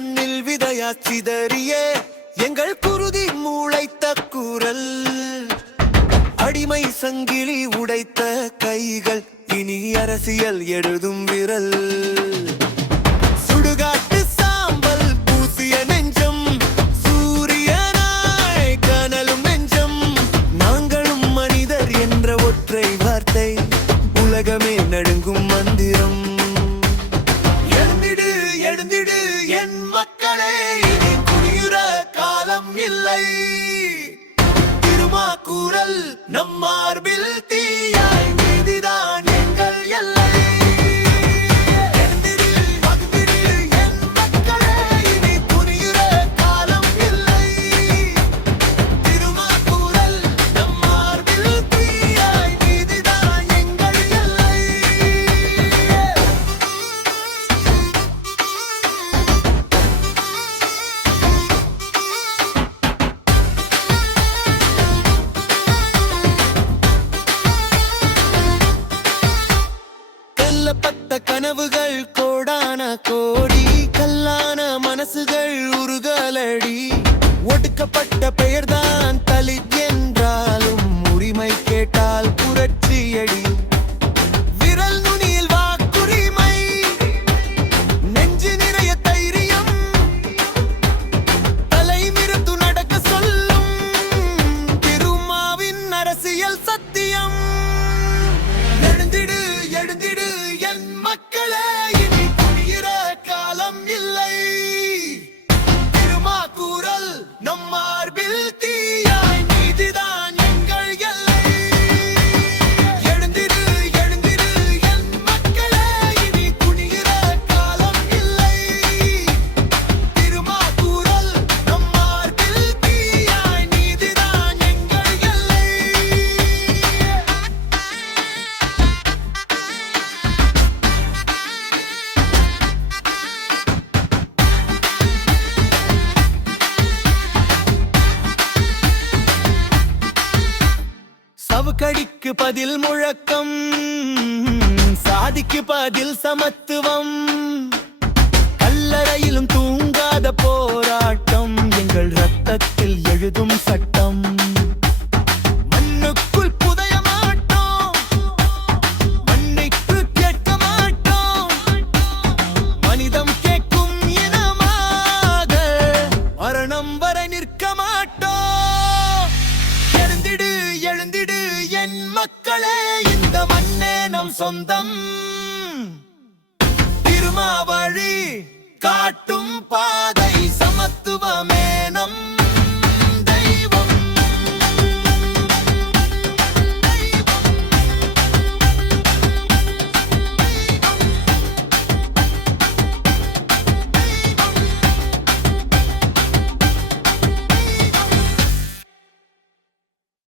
மண்ணில் விதையா சிதறியே எங்கள் குருதி மூளைத்த குரல், அடிமை சங்கிலி உடைத்த கைகள், இனி அரசியல் எழுதும் விரல். சுடுகாட்டு சாம்பல் பூசிய நெஞ்சம், சூரியனாய் கனலும் நெஞ்சம், நாங்களும் மனிதர் என்ற ஒற்றை வார்த்தை உலகமே நடுங்கும் மந்திரம். எழுந்திடு எழுந்திடு என் மக்களே, இனி குடியுற காலம் இல்லை. திருமாக்குரல் நம் மார்பில் தீயாய், நீதிதான் எங்கள் எல்லை. எழுந்திடு எழுந்திடு என் மக்களே, இனி குடியுற காலம் இல்லை. திருமாக்குரல் நம் மார்பில் தீயாய், நீதிதான் எங்கள் எல்லை. பட்ட கனவுகள் கோடான கோடி, கல்லான மனசுகள் உருகலடி. ஒடுக்கப்பட்ட பெயர்தான் தலித் என்றாலும் உரிமை கேட்டால் புரட்சியடி. விரல் நுனியில் வாக்குரிமை, நெஞ்சு நிறைய தைரியம், தலைமிருத்து நடக்க சொல்லும் திருமாவின் அரசியல் சத்தியம். எழுந்திடு எழுந்திடு என் மக்களே, இனி குடியிற காலம் இல்லை. திருமாக்குரல் நம் மார்பில் தீயாய், நீதிதான் எங்கள் எல்லை. எழுந்திடு எழுந்திடு என் மக்களே, இனி குடியிற காலம் இல்லை. திருமாக்குரல் நம் மார்பில் தீயாய், நீதிதான் எங்கள் எல்லை. சவுக்கடிக்கு பதில் முழக்கம், சாதிக்கு பதில் சமத்துவம், கல்லறையிலும் தூங்காத போராட்டம், எங்கள் ரத்தத்தில் எழுதும் சட்டம். மண்ணுக்குள் புதைய மாட்டோம், மண்ணைக்கு கேட்க மாட்டோம், மனிதம் கேட்கும் இனமாக மரணம் வரை நிற்க மாட்டோம். எழுந்திடு எழுந்திடு என் மக்களே, இந்த மண்ணே நம் சொந்தம். திருமாவழி காட்டும் பாதை